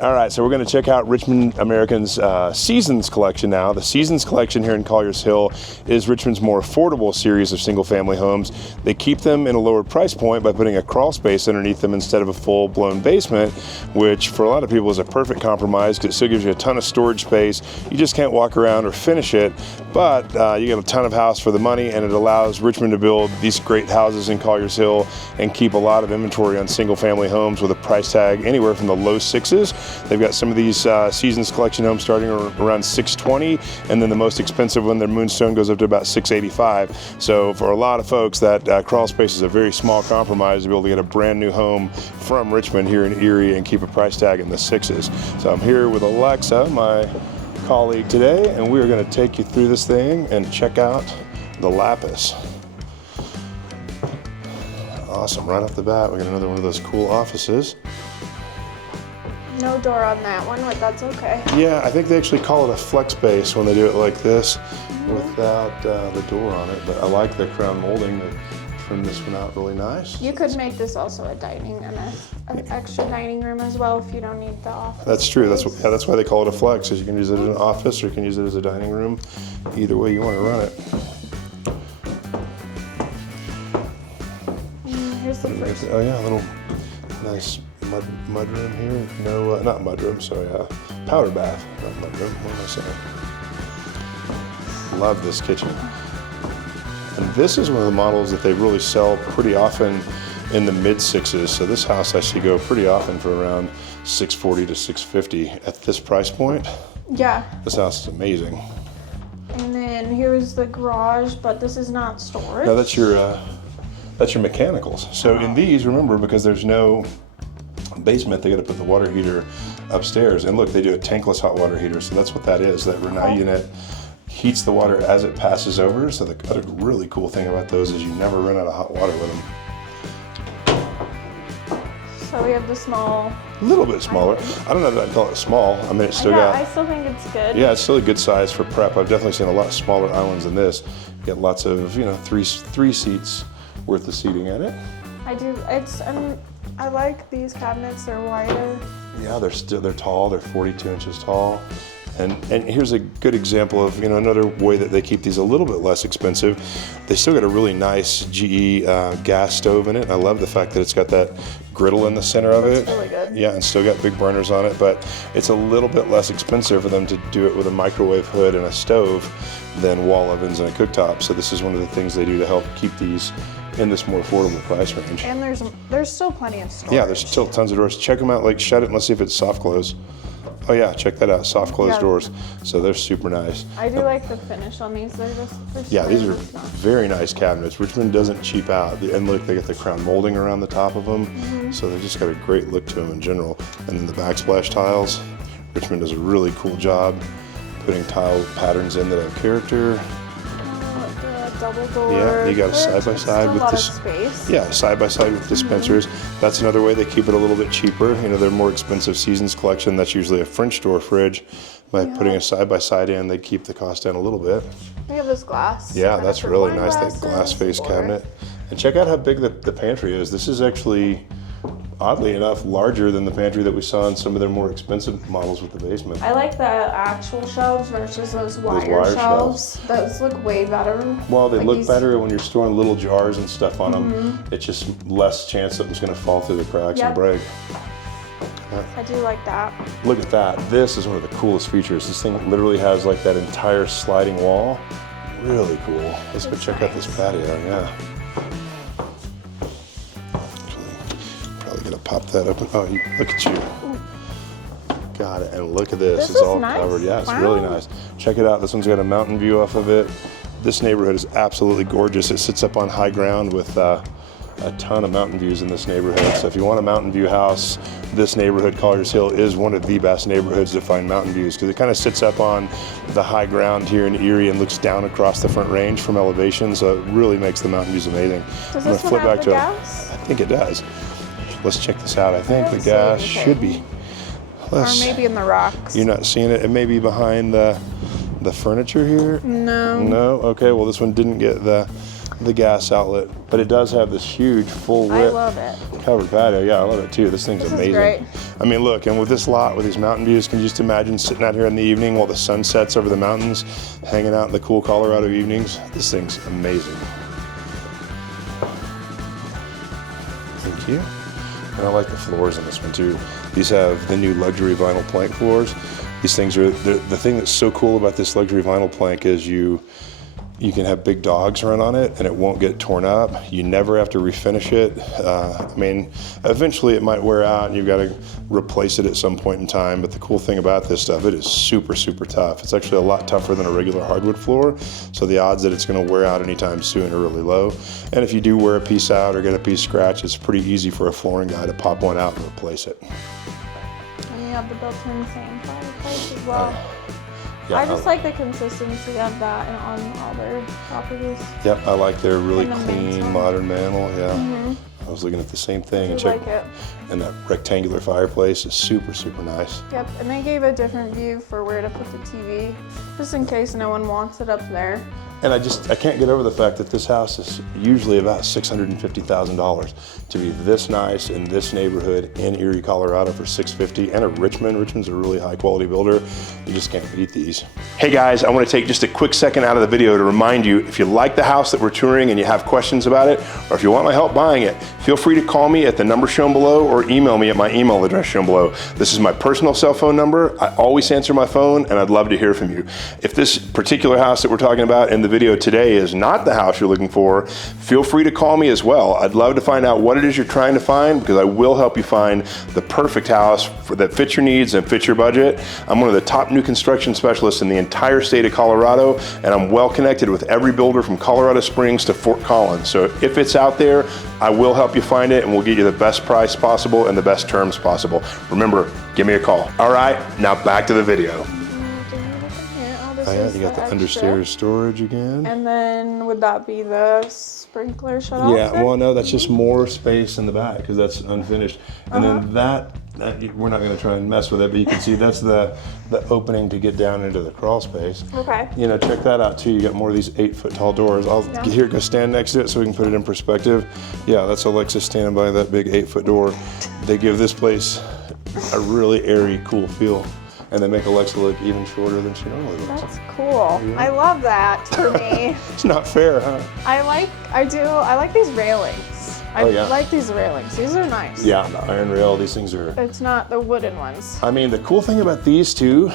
All right, so we're going to check out Richmond American's Seasons collection now. The Seasons collection here in Collier's Hill is Richmond's more affordable series of single-family homes. They keep them in a lower price point by putting a crawl space underneath them instead of a full-blown basement, which for a lot of people is a perfect compromise because it still gives you a ton of storage space. You just can't walk around or finish it, but you get a ton of house for the money, and it allows Richmond to build these great houses in Collier's Hill and keep a lot of inventory on single-family homes with a price tag anywhere from the low sixes. They've got some of these Seasons collection homes starting around $620, and then the most expensive one, their Moonstone, goes up to about $685. So for a lot of folks, that crawl space is a very small compromise to be able to get a brand new home from Richmond here in Erie and keep a price tag in the sixes. So I'm here with Alexa, my colleague today, and we're going to take you through this thing and check out the Lapis. Awesome, right off the bat, we got another one of those cool offices. No door on that one, but that's okay. Yeah, I think they actually call it a flex base when they do it like this without the door on it, but I like the crown molding. They trimmed this one out really nice. You could make this also a dining and an extra dining room as well if you don't need the office. That's true. That's why they call it a flex, is you can use it as an office or you can use it as a dining room. Either way you want to run it. Here's the first. Oh yeah, a little nice mud room here. No, not mud room, sorry, powder bath, not mud room. What am I saying? Love this kitchen. And this is one of the models that they really sell pretty often in the mid sixes. So this house I see go pretty often for around $640 to $650 at this price point. Yeah. This house is amazing. And then here's the garage, but this is not storage. No, that's your mechanicals. So in these, remember, because there's no basement, they got to put the water heater upstairs. And look, they do a tankless hot water heater. So that's what that is. That Renai unit heats the water as it passes over. So the other really cool thing about those is you never run out of hot water with them. So we have the small. A little bit smaller. I don't know that I'd call it small. I mean, it's still got. I still think it's good. Yeah, it's still a good size for prep. I've definitely seen a lot smaller islands than this. You get lots of, three seats worth of seating in it. I do. I like these cabinets. They're wider. Yeah, they're tall. They're 42 inches tall. And here's a good example of another way that they keep these a little bit less expensive. They still got a really nice GE gas stove in it. I love the fact that it's got that griddle in the center of it. It's really good. Yeah, and still got big burners on it, but it's a little bit less expensive for them to do it with a microwave hood and a stove than wall ovens and a cooktop. So this is one of the things they do to help keep these in this more affordable price range. And there's still plenty of storage. Yeah, there's still tons of doors. Check them out, shut it and let's see if it's soft close. Oh yeah, check that out, soft closed doors. So they're super nice. I do like the finish on these. They're yeah, these are very nice cabinets. Richmond doesn't cheap out. And look, they got the crown molding around the top of them. So they just got a great look to them in general. And then the backsplash tiles, Richmond does a really cool job putting tile patterns in that have character. Double door. Yeah, you got a side-by-side with this. Space. Yeah, side-by-side with dispensers. That's another way they keep it a little bit cheaper. Their more expensive Seasons collection, that's usually a French door fridge. By putting a side-by-side in, they keep the cost down a little bit. We have this glass. Yeah, that's really nice, that glass face cabinet. And check out how big the pantry is. This is actually, oddly enough, larger than the pantry that we saw in some of their more expensive models with the basement. I like the actual shelves versus those wire shelves. Those look way better. Well, they look better when you're storing little jars and stuff on them. It's just less chance something's going to fall through the cracks and break. I do like that. Look at that. This is one of the coolest features. This thing literally has that entire sliding wall. Really cool. Let's go check out this patio, yeah. Gonna pop that open. Oh, look at you. Got it. And look at this. It's all covered. Yeah, it's really nice. Check it out. This one's got a mountain view off of it. This neighborhood is absolutely gorgeous. It sits up on high ground with a ton of mountain views in this neighborhood. So if you want a mountain view house, this neighborhood, Collier's Hill, is one of the best neighborhoods to find mountain views because it kind of sits up on the high ground here in Erie and looks down across the Front Range from elevation. So it really makes the mountain views amazing. Does this one have the gas? I think it does. Let's check this out. I think the gas should be. Or maybe in the rocks. You're not seeing it. It may be behind the furniture here. No. No? Okay, well this one didn't get the the gas outlet, but it does have this huge full I width love it. covered patio. Yeah, I love it too. This thing's This is amazing. great. I mean, look, and with this lot, with these mountain views, can you just imagine sitting out here in the evening while the sun sets over the mountains, hanging out in the cool Colorado evenings? This thing's amazing. Thank you. And I like the floors in this one too. These have the new luxury vinyl plank floors. These things are, the thing that's so cool about this luxury vinyl plank is you can have big dogs run on it and it won't get torn up. You never have to refinish it. I mean, eventually it might wear out and you've got to replace it at some point in time, but the cool thing about this stuff, it is super, super tough. It's actually a lot tougher than a regular hardwood floor, so the odds that it's going to wear out anytime soon are really low. And if you do wear a piece out or get a piece scratched, it's pretty easy for a flooring guy to pop one out and replace it. And you have the built-in sand fireplace as well. Yeah, I just like the consistency of that and on all their properties. Yep, I like their really And the clean, mantle. modern mantle, yeah. I was looking at the same thing and Like it. and that rectangular fireplace is super, super nice. Yep, and they gave a different view for where to put the TV, just in case no one wants it up there. And I can't get over the fact that this house is usually about $650,000. To be this nice in this neighborhood in Erie, Colorado for $650, and a Richmond. Richmond's a really high quality builder. You just can't beat these. Hey guys, I want to take just a quick second out of the video to remind you, if you like the house that we're touring and you have questions about it, or if you want my help buying it, feel free to call me at the number shown below or email me at my email address shown below. This is my personal cell phone number. I always answer my phone and I'd love to hear from you. If this particular house that we're talking about in the video today is not the house you're looking for, feel free to call me as well. I'd love to find out what it is you're trying to find, because I will help you find the perfect house that fits your needs and fits your budget. I'm one of the top new construction specialists in the entire state of Colorado, and I'm well connected with every builder from Colorado Springs to Fort Collins. So if it's out there, I will help you find it and we'll get you the best price possible and the best terms possible. Remember, give me a call. All right, now back to the video. This Oh yeah, is you got the extra. understairs storage again. And then would that be the sprinkler shut off? Yeah, well, no, that's just more space in the back because that's unfinished. And then that we're not going to try and mess with it, but you can see that's the opening to get down into the crawl space. Okay. You know, check that out too. You got more of these 8-foot tall doors. Here, go stand next to it so we can put it in perspective. Yeah, that's Alexa standing by that big 8-foot door. They give this place a really airy, cool feel. And they make Alexa look even shorter than she normally looks. That's cool. Yeah. I love that for me. It's not fair, huh? I like these railings. I like these railings. These are nice. Yeah, the iron rail, these things are... It's not the wooden ones. I mean, the cool thing about these too,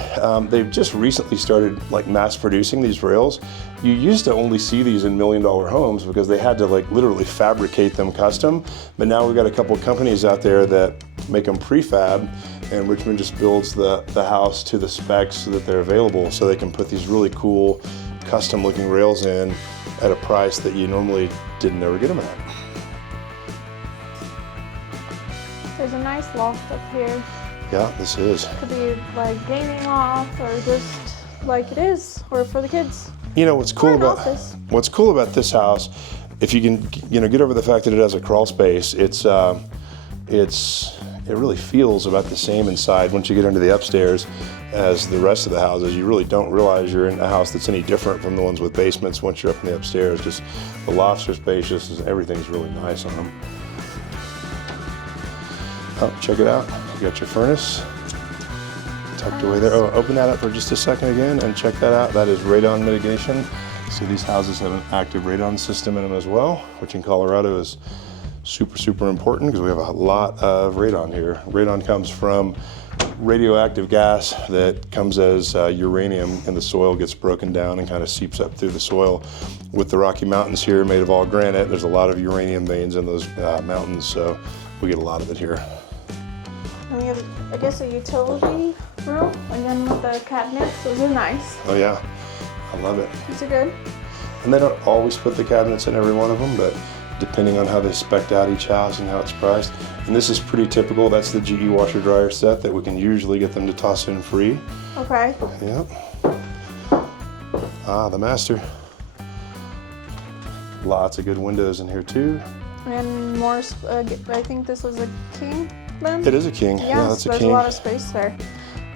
they've just recently started like mass producing these rails. You used to only see these in $1 million homes because they had to like literally fabricate them custom. But now we've got a couple of companies out there that make them prefab, and Richmond just builds the house to the specs so that they're available, so they can put these really cool custom looking rails in at a price that you normally didn't ever get them at. There's a nice loft up here. Yeah, this is. Could be like gaming loft or just like it is, or for the kids. You know what's cool about this house, if you can get over the fact that it has a crawl space, it really feels about the same inside once you get into the upstairs as the rest of the houses. You really don't realize you're in a house that's any different from the ones with basements once you're up in the upstairs. Just the lofts are spacious and everything's really nice on them. Oh, check it out. You got your furnace tucked away there. Oh, open that up for just a second again and check that out. That is radon mitigation. So these houses have an active radon system in them as well, which in Colorado is super, super important because we have a lot of radon here. Radon comes from radioactive gas that comes as uranium in the soil, gets broken down and kind of seeps up through the soil. With the Rocky Mountains here made of all granite, there's a lot of uranium veins in those mountains, so we get a lot of it here. And we have, I guess, a utility room, again with the cabinets. Those are nice. Oh yeah, I love it. These are good. And they don't always put the cabinets in every one of them, but depending on how they spec'd out each house and how it's priced. And this is pretty typical. That's the GE washer dryer set that we can usually get them to toss in free. Okay. Yep. Ah, the master. Lots of good windows in here too. And more, I think this was a king then? It is a king. Yeah, that's a king. There's a lot of space there.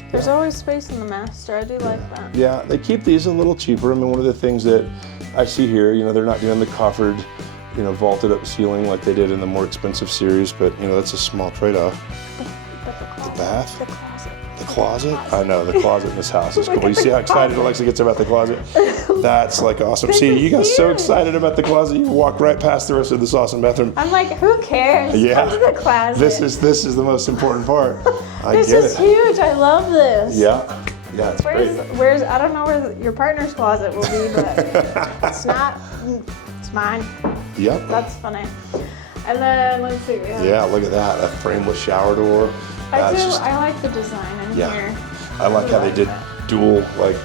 There's always space in the master. I do like that. Yeah, they keep these a little cheaper. I mean, one of the things that I see here, you know, they're not doing the coffered, you know, vaulted up ceiling like they did in the more expensive series, but you know, that's a small trade-off. But The bath? The closet. The closet? I know, the closet in this house is cool. You see how excited Alexa gets about the closet? That's like awesome. This See, is you got so huge. excited about the closet, you walk right past the rest of this awesome bathroom. I'm like, who cares? Yeah. Come to the closet. This is the most important part. I This get is it. huge. I love this. Yeah. Yeah, it's great. Where's I don't know where your partner's closet will be, but it's not. It's mine. Yep. That's funny. And then let's see. We have, Yeah, look at that. A frameless shower door. I do. That's just- I like the design in Yeah. here. I like how they did that. dual like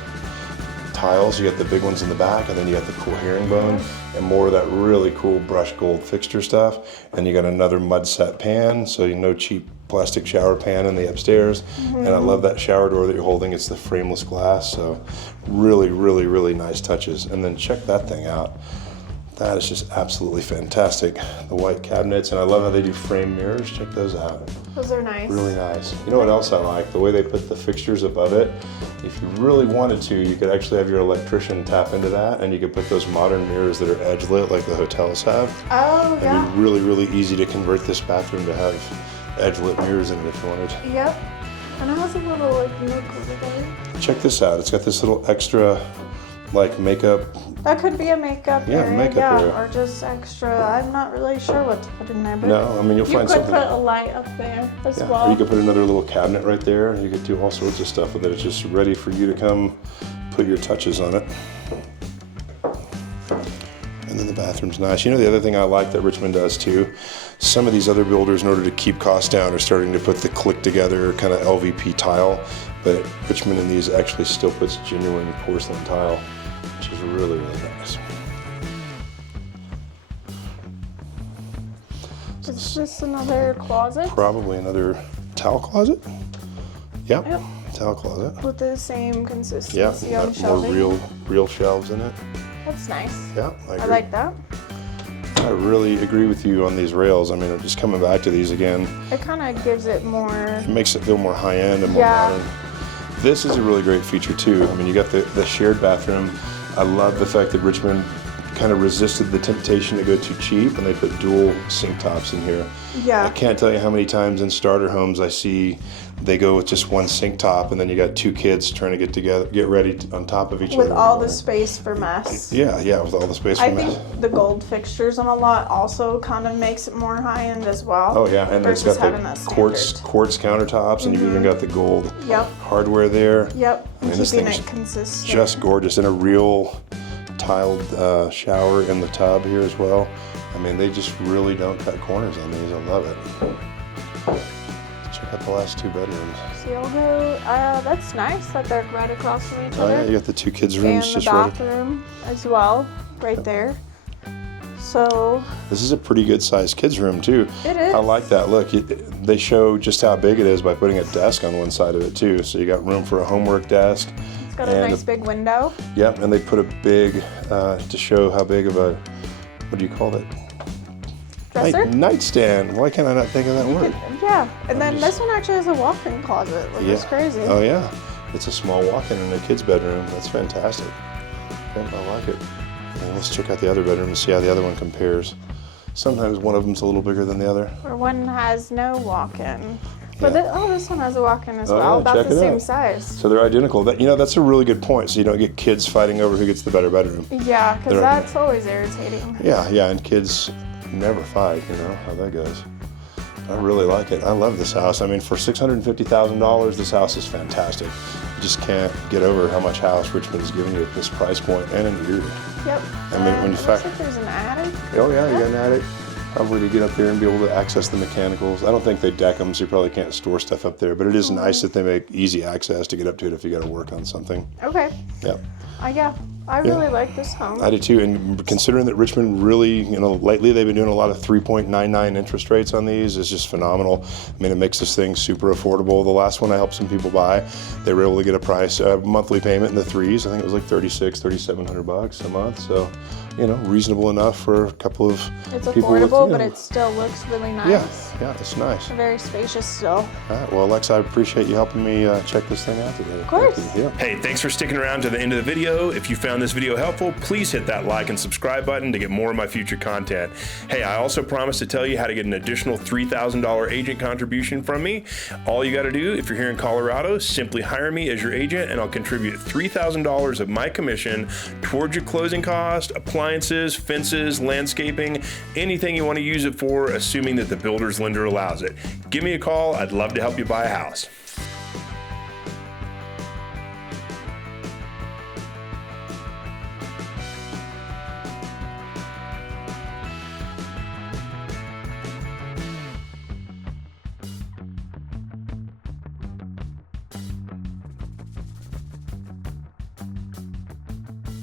tiles. You got the big ones in the back, and then you got the cool herringbone, and more of that really cool brushed gold fixture stuff. And you got another mud set pan, so you no cheap plastic shower pan in the upstairs. And I love that shower door that you're holding. It's the frameless glass, so really, really, really nice touches. And then check that thing out. That is just absolutely fantastic. The white cabinets, and I love how they do frame mirrors. Check those out. Those are nice. Really nice. You know what else I like? The way they put the fixtures above it. If you really wanted to, you could actually have your electrician tap into that, and you could put those modern mirrors that are edge lit like the hotels have. Oh It'd yeah. be really, really easy to convert this bathroom to have edge lit mirrors in it if you wanted. Yep. And it has a little like nook over there. Check this out. It's got this little extra like makeup. That could be a makeup Yeah, area, makeup yeah, area. or just extra. I'm not really sure what to put in there, but No, I mean you'll you find could something. put a light up there as Yeah, well. or you could put another little cabinet right there. You could do all sorts of stuff with it. It's just ready for you to come put your touches on it. And then the bathroom's nice. You know the other thing I like that Richmond does too? Some of these other builders, in order to keep costs down, are starting to put the click together kind of LVP tile, but Richmond in these actually still puts genuine porcelain tile, which is really, really nice. It's just another closet Probably another towel closet. Yep, Yep. towel closet. with the same consistency Yeah, on got more shelving. real shelves in it. That's nice. Yeah, I agree. I like that. I really agree with you on these rails. I mean, I'm just coming back to these again. It kind of gives it more. It makes it feel more high-end and more Yeah. modern. This is a really great feature too. I mean, you got the shared bathroom. I love the fact that Richmond kind of resisted the temptation to go too cheap, and they put dual sink tops in here. I Yeah. can't tell you how many times in starter homes I see they go with just one sink top, and then you got two kids trying to get ready on top of each other. With all the space for mess. Yeah, with all the space I for think mess. the gold fixtures on a lot also kind of makes it more high end as well. Oh yeah, and it's versus got having the that quartz standard. countertops, and you've even got the gold Yep. hardware there. Yep. And mean, this keeping thing's it consistent. Just gorgeous, and a real tiled shower in the tub here as well. I mean, they just really don't cut corners on these. I love it. Check out the last two bedrooms. So you'll go. That's nice that they're right across from each Oh other. yeah, you got the two kids' and rooms the just right. bathroom as well, right there. So This is a pretty good sized kids' room too. it is. I like that. Look, they show just how big it is by putting a desk on one side of it too. So you got room for a homework desk. It's got a and nice big window. Yep, and they put a big, to show how big of a, what do you call it? Dresser? Nightstand. Why can't I not think of that word? Yeah, and then this one actually has a walk-in closet. Like, It's crazy. Oh yeah, it's a small walk-in in a kid's bedroom. That's fantastic. Yep, I like it. And let's check out the other bedroom and see how the other one compares. Sometimes one of them's a little bigger than the other. Or one has no walk-in. But Yeah. this one has a walk-in as Oh, well, yeah, about check the it same out. size. So they're identical. That, that's a really good point. So you don't get kids fighting over who gets the better bedroom. Yeah, because They're- that's always irritating. Yeah, and kids never fight, how that goes. I really like it. I love this house. I mean, for $650,000, this house is fantastic. You just can't get over how much house Richmond's giving you at this price point and in Erie. Yep. I mean, when you it looks fact- like there's an attic. Oh yeah, you got an attic. Probably to get up there and be able to access the mechanicals. I don't think they deck them, so you probably can't store stuff up there, but it is nice that they make easy access to get up to it if you got to work on something. Okay. Yeah. Yeah, I really like this home. I do too, and considering that Richmond really, lately they've been doing a lot of 3.99 interest rates on these, is just phenomenal. I mean, it makes this thing super affordable. The last one I helped some people buy, they were able to get a monthly payment in the threes. I think it was like $3,700 a month. So, reasonable enough for a couple of It's people with, affordable, but it still looks really nice. yeah, it's nice. Very spacious still. All right, well, Alexa, I appreciate you helping me check this thing out today. Of course. Thank you. Yeah. Hey, thanks for sticking around to the end of the video. If you found found this video helpful, please hit that like and subscribe button to get more of my future content. Hey, I also promised to tell you how to get an additional $3,000 agent contribution from me. All you got to do, if you're here in Colorado, simply hire me as your agent and I'll contribute $3,000 of my commission towards your closing cost, appliances, fences, landscaping, anything you want to use it for, assuming that the builder's lender allows it. Give me a call. I'd love to help you buy a house.